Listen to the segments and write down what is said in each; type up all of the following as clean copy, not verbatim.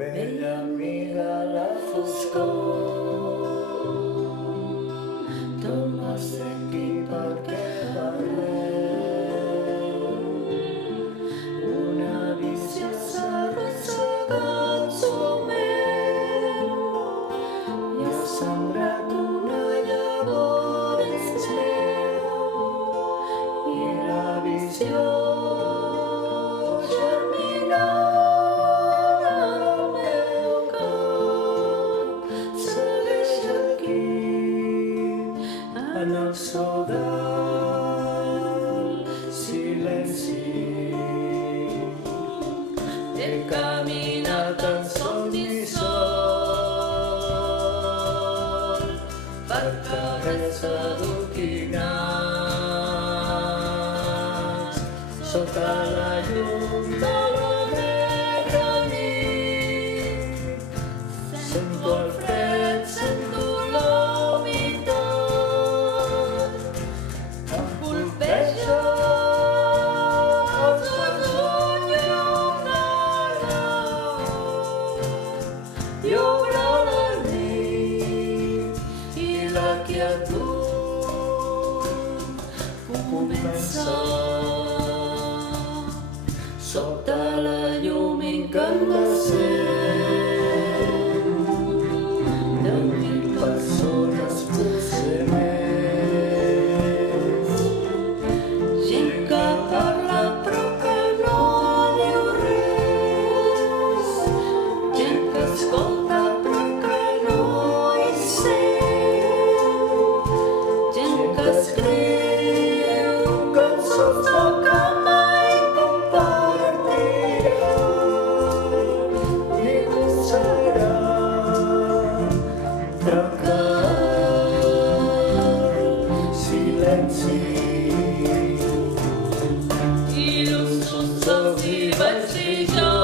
Vella amiga, la foscor torna-se aquí perquè parleu. Una visió s'ha arrossegat someu i ha sembrat una llavor dins meu, i la visió en el so del silenci. He caminat en somni sol per carrers adoquinats sota la llum de la negra nit. Sento el fred, sento la humitat, em colpeja els ulls llum de blau. I obre la nit i la quietud comença. Sota la llum incandescent de 1000 persones, potser més. Gent que parla però que no diu res. Gent que escolta però que no hi sent. Gent que escriu cançons que mai compartirà. Ningú serà silenci. Il·lustres dels hi vaig dir jo,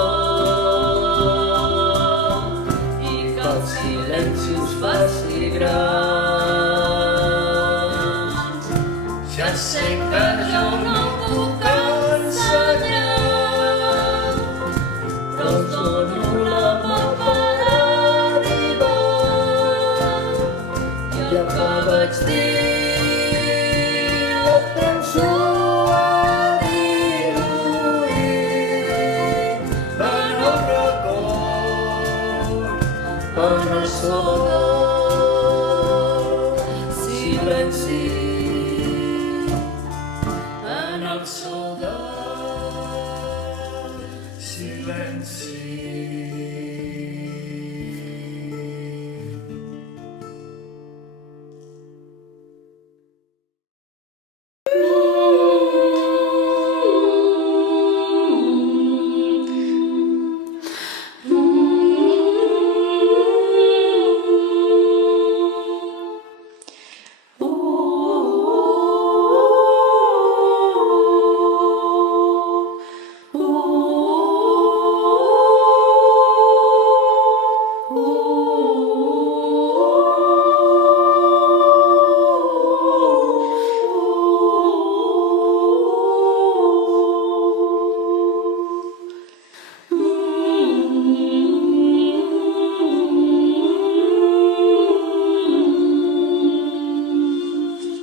i que el silenci us faci grans. Ja sé que jo no puc ensenyar, però us dono la mà per arribar. I el que vaig dir penso a diluir en el record, en el so del silenci.